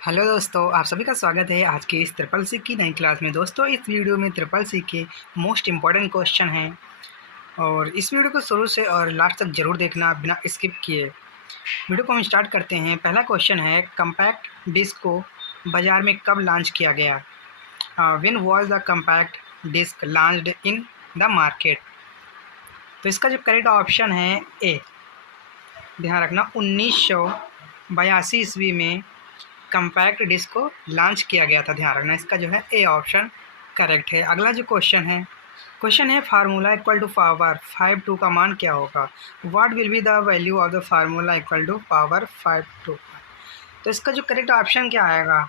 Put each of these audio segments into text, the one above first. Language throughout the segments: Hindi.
हेलो दोस्तों, आप सभी का स्वागत है आज के इस ट्रिपल सी की नई क्लास में। दोस्तों, इस वीडियो में ट्रिपल सी के मोस्ट इम्पॉर्टेंट क्वेश्चन हैं और इस वीडियो को शुरू से और लास्ट तक ज़रूर देखना बिना स्किप किए। वीडियो को हम स्टार्ट करते हैं। पहला क्वेश्चन है, कम्पैक्ट डिस्क को बाज़ार में कब लॉन्च किया गया? When was the compact disc launched in the market? तो इसका जो करेक्ट ऑप्शन है ए। ध्यान रखना, 1982 ईस्वी में कम्पैक्ट डिस्क को लॉन्च किया गया था। ध्यान रखना, इसका जो है ए ऑप्शन करेक्ट है। अगला जो क्वेश्चन है फार्मूला इक्वल टू पावर 5 का मान क्या होगा? What will be the value of the formula equal to power 5? तो इसका जो करेक्ट ऑप्शन क्या आएगा?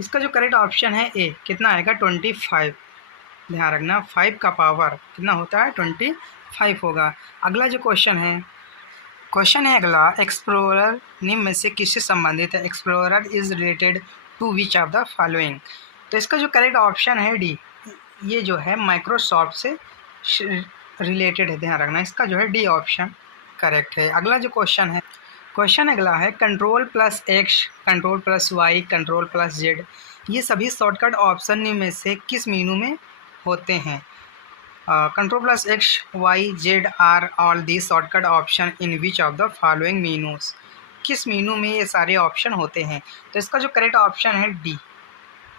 इसका जो करेक्ट ऑप्शन है ए। कितना आएगा? 25। ध्यान रखना, 5 का पावर कितना होता है? 25 होगा। अगला जो क्वेश्चन है अगला, एक्सप्लोरर निम्न में से किससे संबंधित है? Explorer is related to which of the following? तो इसका जो करेक्ट ऑप्शन है डी। ये जो है माइक्रोसॉफ्ट से रिलेटेड है। ध्यान रखना, इसका जो है डी ऑप्शन करेक्ट है। अगला जो क्वेश्चन अगला है, control plus X, control plus Y, control plus Z, ये सभी शॉर्टकट ऑप्शन में से किस मीनू में होते हैं? Control plus X, Y, Z are all the shortcut option in which of the following menus? किस मीनू में ये सारे ऑप्शन होते हैं? तो इसका जो करेक्ट ऑप्शन है डी।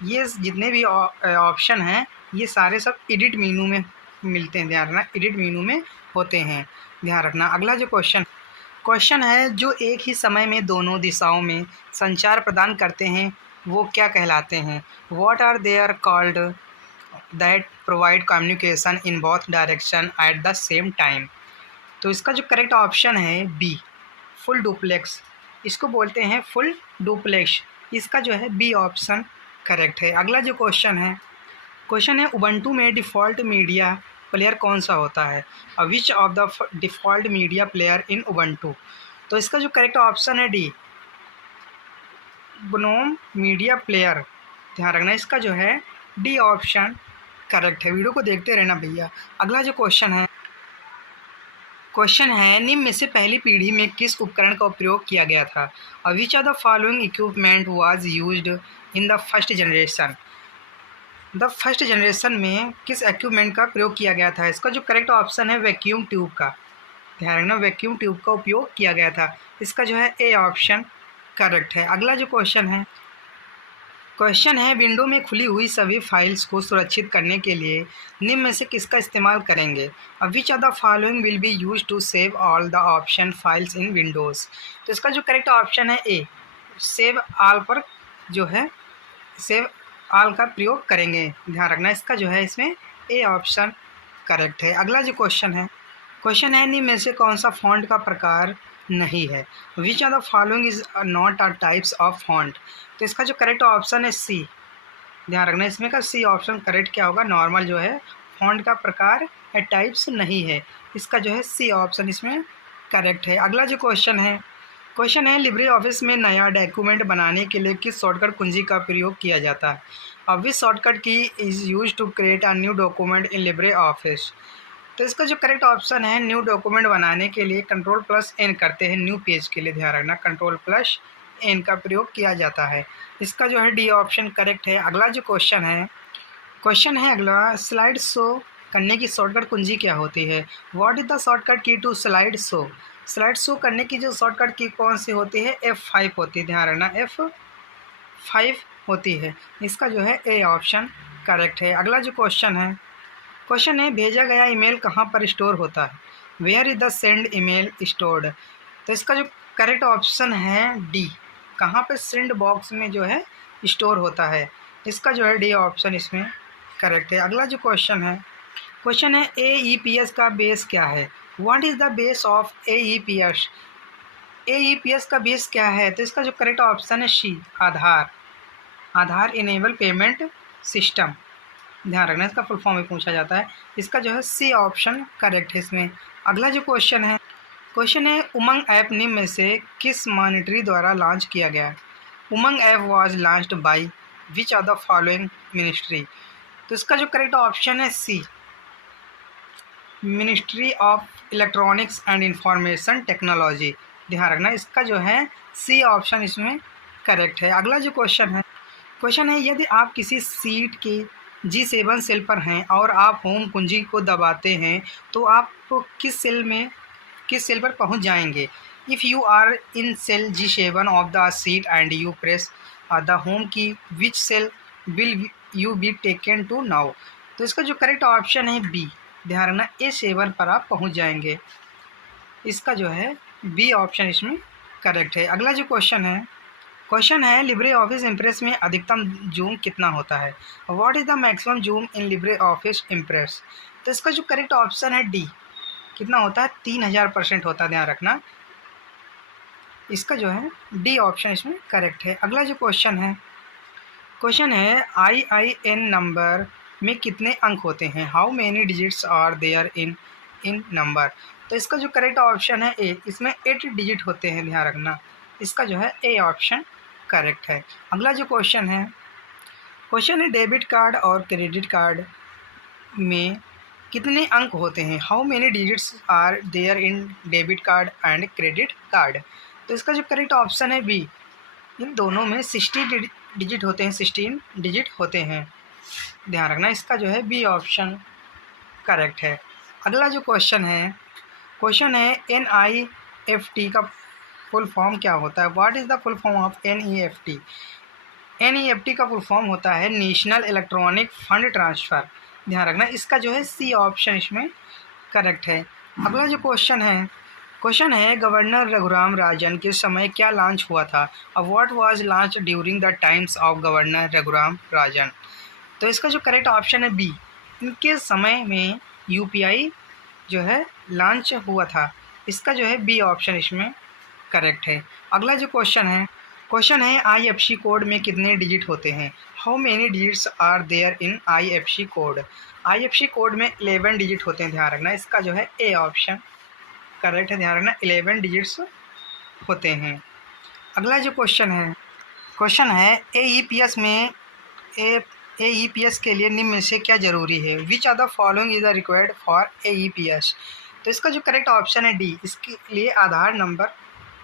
ये जितने भी ऑप्शन हैं ये सारे सब एडिट मीनू में मिलते हैं। ध्यान रखना, एडिट मीनू में होते हैं। ध्यान रखना। अगला जो क्वेश्चन है, जो एक ही समय में दोनों दिशाओं में संचार प्रदान करते हैं वो क्या कहलाते हैं? What are there called that provide communication in both direction at the same time? तो इसका जो करेक्ट ऑप्शन है बी, फुल डुप्लेक्स। इसको बोलते हैं फुल डुप्लेक्स। इसका जो है बी ऑप्शन करेक्ट है। अगला जो क्वेश्चन है उबंटू में डिफ़ॉल्ट मीडिया प्लेयर कौन सा होता है? विच of the default media player in Ubuntu? तो इसका जो करेक्ट ऑप्शन है डी, ग्नोम मीडिया प्लेयर। ध्यान रखना, इसका जो है डी ऑप्शन करेक्ट है। वीडियो को देखते रहना भैया। अगला जो क्वेश्चन है निम्न में से पहली पीढ़ी में किस उपकरण का उपयोग किया गया था? विच of the following equipment was used in the first generation? The first generation में किस इक्विपमेंट का प्रयोग किया गया था? इसका जो करेक्ट ऑप्शन है वैक्यूम ट्यूब का। ध्यान रखना, वैक्यूम ट्यूब का उपयोग किया गया था। इसका जो है ए ऑप्शन करेक्ट है। अगला जो क्वेश्चन है विंडो में खुली हुई सभी फाइल्स को सुरक्षित करने के लिए निम्न में से किसका इस्तेमाल करेंगे? Which of the following will be use to save all the option files in Windows? तो इसका जो करेक्ट ऑप्शन है ए, सेव ऑल पर जो है सेव ऑल का प्रयोग करेंगे। ध्यान रखना, इसका जो है इसमें ए ऑप्शन करेक्ट है। अगला जो क्वेश्चन है निम्न में से कौन सा फॉन्ट का प्रकार नहीं है? विच of the following is not a types of font? तो इसका जो करेक्ट ऑप्शन है सी। ध्यान रखना, इसमें का सी ऑप्शन करेक्ट क्या होगा? नॉर्मल जो है फॉन्ट का प्रकार या टाइप्स नहीं है। इसका जो है सी ऑप्शन इसमें करेक्ट है। अगला जो क्वेश्चन है लिब्रे ऑफिस में नया डॉक्यूमेंट बनाने के लिए किस शॉर्टकट कुंजी का प्रयोग किया जाता है? अब which shortcut key is use to create a new document in LibreOffice? तो इसका जो करेक्ट ऑप्शन है न्यू डॉक्यूमेंट बनाने के लिए कंट्रोल प्लस एन करते हैं न्यू पेज के लिए। ध्यान रखना, कंट्रोल प्लस एन का प्रयोग किया जाता है। इसका जो है डी ऑप्शन करेक्ट है। अगला जो क्वेश्चन है अगला, स्लाइड शो करने की शॉर्टकट कुंजी क्या होती है? What is the shortcut key to slide show? Slide show करने की जो शॉर्टकट की कौन सी होती है? F5 होती है। ध्यान रखना, F5 होती है। इसका जो है ए ऑप्शन करेक्ट है। अगला जो क्वेश्चन है भेजा गया ईमेल कहाँ पर स्टोर होता है? Where is the send email stored? तो इसका जो करेक्ट ऑप्शन है डी, कहाँ पे? सेंड बॉक्स में जो है स्टोर होता है। इसका जो है डी ऑप्शन इसमें करेक्ट है। अगला जो क्वेश्चन है AEPS का बेस क्या है? What is the base of AEPS? AEPS का बेस क्या है? तो इसका जो करेक्ट ऑप्शन है सी, आधार इनेबल पेमेंट सिस्टम। ध्यान रखना, इसका फुल फॉर्म में पूछा जाता है। इसका जो है सी ऑप्शन करेक्ट है इसमें। अगला जो क्वेश्चन है उमंग ऐप निम्न में से किस मॉनिटरी द्वारा लॉन्च किया गया? UMANG app was launched by which of the following ministry? तो इसका जो करेक्ट ऑप्शन है C, ministry of electronics and information technology. ध्यान रखना इसका जो है सी ऑप्शन इसमें करेक्ट है। अगला जो क्वेश्चन है यदि आप किसी सीट के G7 सेल पर हैं और आप होम कुंजी को दबाते हैं तो आप किस सेल पर पहुंच जाएंगे। If you are in cell G7 of the sheet and you press the home key, which cell will you be taken to now. तो इसका जो करेक्ट ऑप्शन है बी, ध्यान रखना A7 पर आप पहुंच जाएंगे। इसका जो है बी ऑप्शन इसमें करेक्ट है। अगला जो क्वेश्चन है लिब्रे ऑफिस इम्प्रेस में अधिकतम जूम कितना होता है। What is the maximum zoom in Libre office impress. तो इसका जो करेक्ट ऑप्शन है डी, कितना होता है 3000% होता है, ध्यान रखना। इसका जो है डी ऑप्शन इसमें करेक्ट है। अगला जो क्वेश्चन है IIN नंबर में कितने अंक होते हैं। How many digits are there in number. तो इसका जो करेक्ट ऑप्शन है ए, इसमें 8 डिजिट होते हैं, ध्यान रखना। इसका जो है ए ऑप्शन करेक्ट है। अगला जो क्वेश्चन है डेबिट कार्ड और क्रेडिट कार्ड में कितने अंक होते हैं। How many digits are there in debit card and credit card. तो इसका जो करेक्ट ऑप्शन है बी, इन दोनों में 16 डिजिट होते हैं, 16 डिजिट होते हैं, ध्यान रखना। इसका जो है बी ऑप्शन करेक्ट है। अगला जो क्वेश्चन है NIFT का फुल फॉर्म क्या होता है। What is the full form of NEFT। NEFT का फुल फॉर्म होता है नेशनल इलेक्ट्रॉनिक फंड ट्रांसफ़र, ध्यान रखना। इसका जो है सी ऑप्शन इसमें करेक्ट है। अगला जो क्वेश्चन है गवर्नर रघुराम राजन के समय क्या लॉन्च हुआ था। What was launched during the times of governor Raghuram Rajan. तो इसका जो करेक्ट ऑप्शन है बी, इनके समय में UPI जो है लॉन्च हुआ था। इसका जो है बी ऑप्शन इसमें करेक्ट है। अगला जो क्वेश्चन है IFC कोड में कितने डिजिट होते हैं। How many digits are there in IFC code. IFC code में 11 डिजिट होते हैं, ध्यान रखना। इसका जो है ए ऑप्शन करेक्ट है, ध्यान रखना 11 डिजिट्स होते हैं। अगला जो क्वेश्चन है AEPS के लिए निम्न में से क्या ज़रूरी है। Which are the following is the required for AEPS। तो इसका जो करेक्ट ऑप्शन है डी, इसके लिए आधार नंबर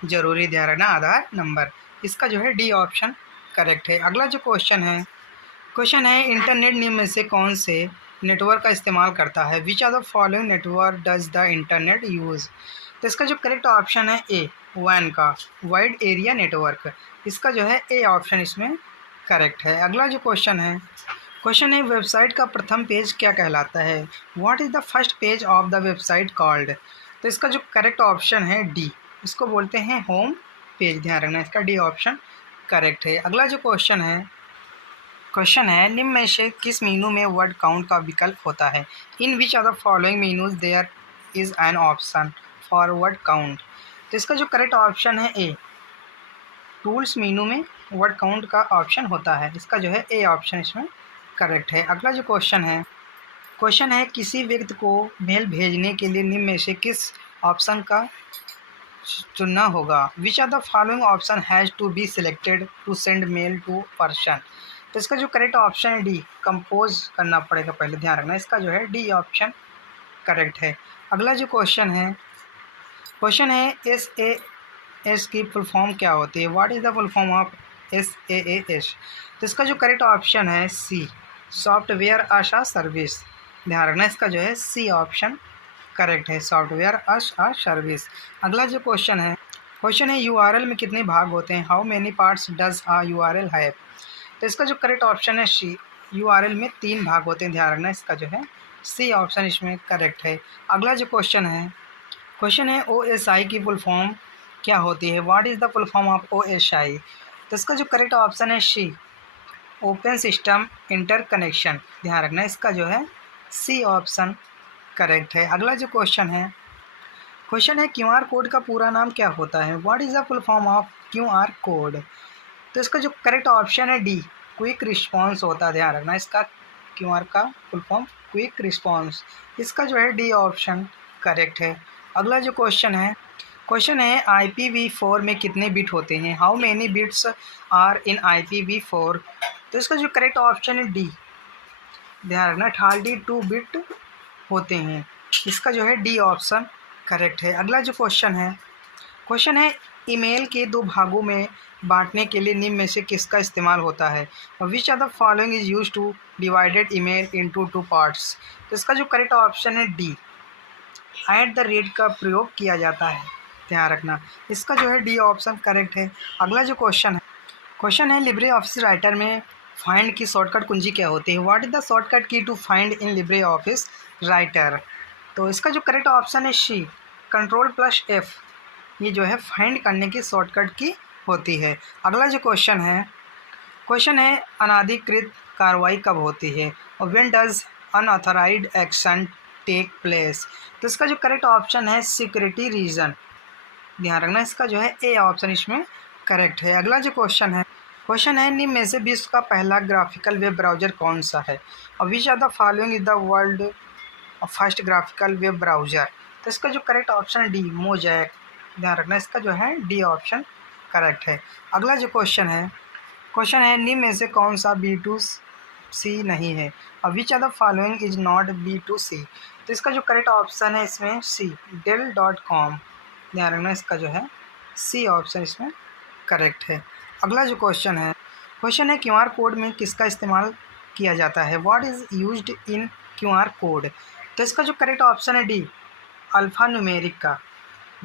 जरूरी, ध्यान रखना आधार नंबर। इसका जो है डी ऑप्शन करेक्ट है। अगला जो क्वेश्चन है इंटरनेट निम्न में से कौन से नेटवर्क का इस्तेमाल करता है। Which are the following network does the internet use. तो इसका जो करेक्ट ऑप्शन है ए, WAN का, वाइड एरिया नेटवर्क। इसका जो है ए ऑप्शन इसमें करेक्ट है। अगला जो क्वेश्चन है वेबसाइट का प्रथम पेज क्या कहलाता है। What is the first page of the website called. तो इसका जो करेक्ट ऑप्शन है डी, इसको बोलते हैं होम पेज, ध्यान रखना। इसका डी ऑप्शन करेक्ट है। अगला जो क्वेश्चन है निम्न में से किस मीनू में वर्ड काउंट का विकल्प होता है। In which are the following menus there is an option for word count. तो इसका जो करेक्ट ऑप्शन है ए, टूल्स मीनू में वर्ड काउंट का ऑप्शन होता है। इसका जो है ए ऑप्शन इसमें करेक्ट है। अगला जो क्वेश्चन है किसी व्यक्ति को मेल भेजने के लिए निम्न में से किस ऑप्शन का चुनना होगा। Which are the following option has to be selected to send mail to person. तो इसका जो करेक्ट ऑप्शन है डी, कंपोज करना पड़ेगा पहले, ध्यान रखना। इसका जो है डी ऑप्शन करेक्ट है। अगला जो क्वेश्चन है SAS की फुल फॉर्म क्या होती है। What is the full form of SaaS। तो इसका जो करेक्ट ऑप्शन है सी, सॉफ्टवेयर एज अ सर्विस, ध्यान रखना। इसका जो है सी ऑप्शन करेक्ट है, सॉफ्टवेयर एज अ सर्विस। अगला जो क्वेश्चन है URL में कितने भाग होते हैं। How many parts does a URL have. तो इसका जो करेक्ट ऑप्शन है सी, URL में 3 भाग होते हैं, ध्यान रखना। इसका जो है सी ऑप्शन इसमें करेक्ट है। अगला जो क्वेश्चन है OSI की फुल फॉर्म क्या होती है। What is the full form of OSI। तो इसका जो करेक्ट ऑप्शन है सी, ओपन सिस्टम इंटरकनेक्शन, ध्यान रखना। इसका जो है सी ऑप्शन करेक्ट है। अगला जो क्वेश्चन है QR कोड का पूरा नाम क्या होता है। What is the full form of QR code. तो इसका जो करेक्ट ऑप्शन है डी, क्विक रिस्पॉन्स होता है, ध्यान रखना। इसका QR का फुल फॉर्म क्विक रिस्पॉन्स। इसका जो है डी ऑप्शन करेक्ट है। अगला जो क्वेश्चन है IPv4 में कितने बिट होते हैं। How many bits are in IPv4। तो इसका जो करेक्ट ऑप्शन है डी, ध्यान रखना 32 बिट होते हैं। इसका जो है डी ऑप्शन करेक्ट है। अगला जो क्वेश्चन क्वेश्चन है ईमेल के दो भागों में बांटने के लिए निम्न में से किसका इस्तेमाल होता है? Which are the following is use to divided email into two parts? तो इसका जो करेक्ट ऑप्शन है डी, @ का प्रयोग किया जाता है। ध्यान रखना, इसका जो है डी ऑप्शन करेक्ट है। अगला जो क्वेश्चन है लिब्रे ऑफिस राइटर में फाइंड की शॉर्टकट कुंजी क्या होती है? What is the shortcut key to find in LibreOffice writer? तो इसका जो करेक्ट ऑप्शन है सी, Ctrl+F। ये जो है फाइंड करने की शॉर्टकट की होती है। अगला जो क्वेश्चन है अनाधिकृत कार्रवाई कब होती है? और when does unauthorized action take place? तो इसका जो करेक्ट ऑप्शन है सिक्योरिटी रीजन। ध्यान रखना, इसका जो है ए ऑप्शन इसमें करेक्ट है। अगला जो क्वेश्चन है निम्न में से विश्व का पहला ग्राफिकल वेब ब्राउज़र कौन सा है? और which are the following is the world first graphical web browser? तो इसका जो करेक्ट ऑप्शन है डी, मोज़ैक। ध्यान रखना, इसका जो है डी ऑप्शन करेक्ट है। अगला जो क्वेश्चन है निम्न में से कौन सा B2C नहीं है? और which are the following is not B2C? तो इसका जो करेक्ट ऑप्शन है इसमें सी, Dell.com। ध्यान रखना, इसका जो है सी ऑप्शन इसमें करेक्ट है। अगला जो क्वेश्चन है QR कोड में किसका इस्तेमाल किया जाता है? What is used in QR code? तो इसका जो करेक्ट ऑप्शन है डी, अल्फ़ा न्यूमेरिक का।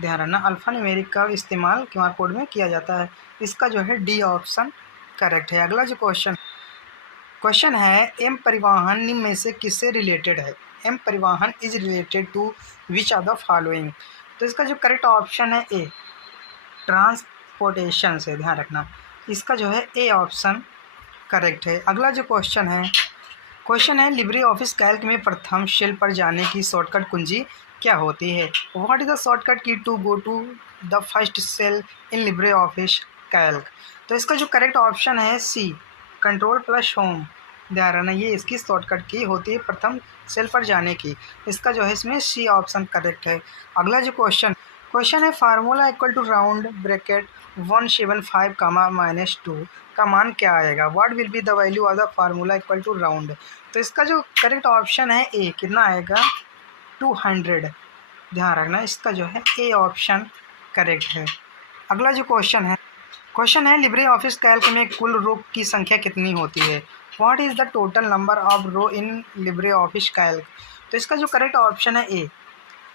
ध्यान रखना, अल्फ़ा न्यूमेरिक का इस्तेमाल QR कोड में किया जाता है। इसका जो है डी ऑप्शन करेक्ट है। अगला जो क्वेश्चन है एम परिवहन निम्न में से किससे रिलेटेड है? एम परिवहन is related to which are the following? तो इसका जो करेक्ट ऑप्शन है ए, ट्रांसपोर्टेशन से। ध्यान रखना, इसका जो है ए ऑप्शन करेक्ट है। अगला जो क्वेश्चन है लिब्रे ऑफिस कैल्क में प्रथम शेल पर जाने की शॉर्टकट कुंजी क्या होती है? What is the shortcut key to go to the first cell in LibreOffice Calc? तो इसका जो करेक्ट ऑप्शन है सी, Ctrl+Home। ध्यान रखना, ये इसकी शॉर्टकट की होती है प्रथम सेल पर जाने की। इसका जो है इसमें सी ऑप्शन करेक्ट है। अगला जो क्वेश्चन है formula equal to round bracket 175 -2 का मान क्या आएगा? What will be the value of the formula equal to round? तो इसका जो करेक्ट ऑप्शन है ए, कितना आएगा? 200। ध्यान रखना, इसका जो है ए ऑप्शन करेक्ट है। अगला जो क्वेश्चन है लिब्रे ऑफिस कैल्क में कुल रो की संख्या कितनी होती है? What is the total number of row in LibreOffice Calc? तो इसका जो करेक्ट ऑप्शन है ए।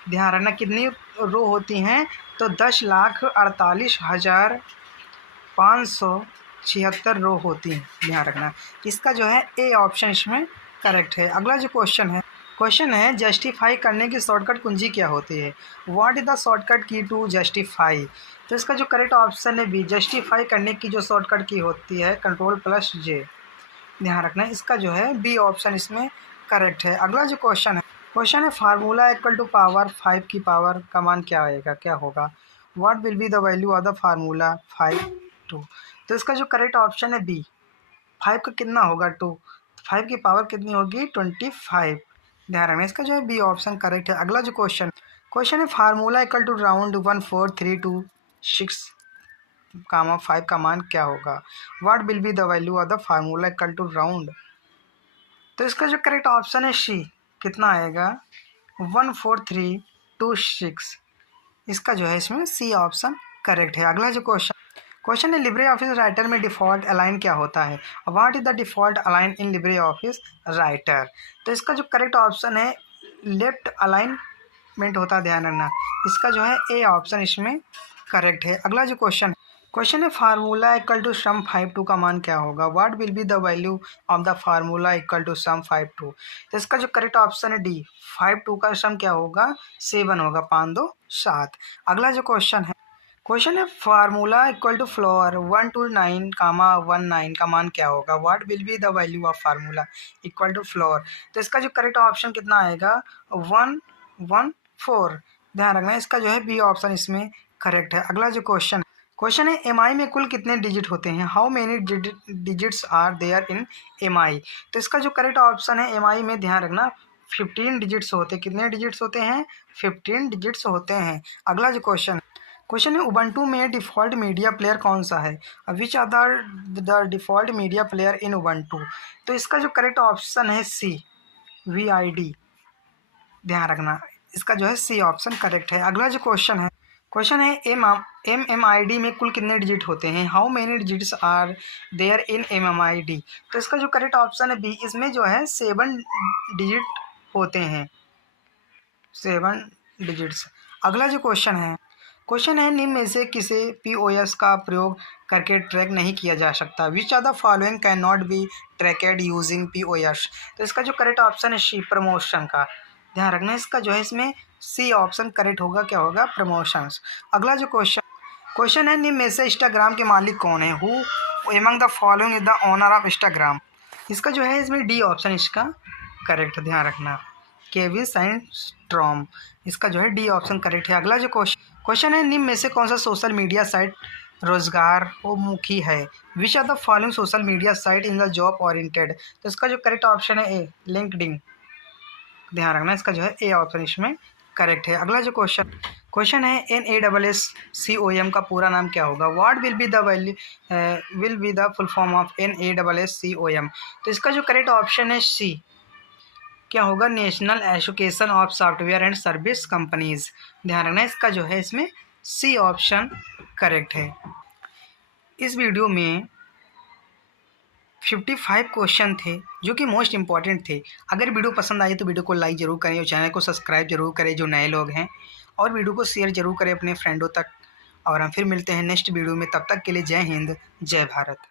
ध्यान रखना, कितनी रो होती हैं? तो 10,48,576 रो होती हैं। ध्यान रखना, इसका जो है ए ऑप्शन इसमें करेक्ट है। अगला जो क्वेश्चन है जस्टिफाई करने की शॉर्टकट कुंजी क्या होती है? What is the shortcut key to justify? तो इसका जो करेक्ट ऑप्शन है बी, जस्टिफाई करने की जो शॉर्टकट की होती है Ctrl+J। ध्यान रखना, इसका जो है बी ऑप्शन इसमें करेक्ट है। अगला जो क्वेश्चन है फार्मूला इक्वल टू पावर 5 की पावर का मान क्या आएगा, क्या होगा? What will be the value of the formula 5/2? तो इसका जो करेक्ट ऑप्शन है बी, 5 का कितना होगा 2, 5 की पावर कितनी होगी 25। ध्यान रखना, इसका जो है बी ऑप्शन करेक्ट है। अगला जो क्वेश्चन है फार्मूला इक्वल टू राउंड 14326 का मान क्या होगा? What will be the value of the formula equal to round? तो इसका जो करेक्ट ऑप्शन है सी, कितना आएगा? 14326। इसका जो है इसमें सी ऑप्शन करेक्ट है। अगला जो क्वेश्चन है लिब्रे ऑफिस राइटर में डिफ़ॉल्ट अलाइन क्या होता है? What is the default align in LibreOffice writer? तो इसका जो करेक्ट ऑप्शन है लेफ्ट अलाइनमेंट होता है। ध्यान रखना, इसका जो है ए ऑप्शन इसमें करेक्ट है। अगला जो क्वेश्चन है फार्मूला इक्वल टू सम 5/2 का मान क्या होगा? What will be the value of the formula equal to sum 5/2? तो इसका जो करेक्ट ऑप्शन है डी, 5/2 का सम क्या होगा? 7 होगा, 5 2 7। अगला जो क्वेश्चन है फार्मूला इक्वल टू फ्लोर 129, 19 का मान क्या होगा? What will be the value of formula equal to floor? तो इसका जो करेक्ट ऑप्शन कितना आएगा? 114। ध्यान रखना, इसका जो है बी ऑप्शन इसमें करेक्ट है। अगला जो क्वेश्चन है एमआई में कुल कितने डिजिट होते हैं? How many digits are there in MI? तो इसका जो करेक्ट ऑप्शन है एमआई में, ध्यान रखना, 15 डिजिट्स होते हैं। कितने डिजिट्स होते हैं? 15 डिजिट्स होते हैं। अगला जो क्वेश्चन है उबंटू में डिफ़ॉल्ट मीडिया प्लेयर कौन सा है? Which are the default media player in Ubuntu? तो इसका जो करेक्ट ऑप्शन है सी, VID। ध्यान रखना, इसका जो है सी ऑप्शन करेक्ट है। अगला जो क्वेश्चन है MMID में कुल कितने डिजिट होते हैं? How many digits are there in MMID? तो इसका जो करेक्ट ऑप्शन है बी, इसमें जो है 7 डिजिट होते हैं, 7 डिजिट्स। अगला जो क्वेश्चन है निम्न में से किसे POS का प्रयोग करके ट्रैक नहीं किया जा सकता? Which are the following can not be tracked using POS? तो इसका जो करेक्ट ऑप्शन है सी, प्रमोशन का। ध्यान रखना इसका जो है इसमें सी ऑप्शन करेक्ट होगा, क्या होगा? प्रमोशंस। अगला जो क्वेश्चन है निम्न में से इंस्टाग्राम के मालिक कौन है? Who among the following is the owner of Instagram? इसका जो है इसमें डी ऑप्शन इसका करेक्ट, ध्यान रखना, केविन साइनस्ट्रॉम। इसका जो है डी ऑप्शन करेक्ट है। अगला जो क्वेश्चन है निम्न में से कौन सा सोशल मीडिया साइट रोजगारोन्मुखी है? Which are the following social media site in the job oriented? तो इसका जो करेक्ट ऑप्शन है ए, लिंक्डइन। ध्यान रखना इसका जो है ए ऑप्शन इसमें करेक्ट है। अगला जो क्वेश्चन है NASSCOM का पूरा नाम क्या होगा? What will be the full form of NASSCOM? तो इसका जो करेक्ट ऑप्शन है सी, क्या होगा? National association of software and service companies. ध्यान रखना इसका जो है इसमें सी ऑप्शन करेक्ट है। इस वीडियो में 55 क्वेश्चन थे जो कि मोस्ट इंपॉर्टेंट थे। अगर वीडियो पसंद आई तो वीडियो को लाइक ज़रूर करें और चैनल को सब्सक्राइब जरूर करें जो नए लोग हैं, और वीडियो को शेयर जरूर करें अपने फ्रेंडों तक। और हम फिर मिलते हैं नेक्स्ट वीडियो में, तब तक के लिए जय हिंद, जय भारत।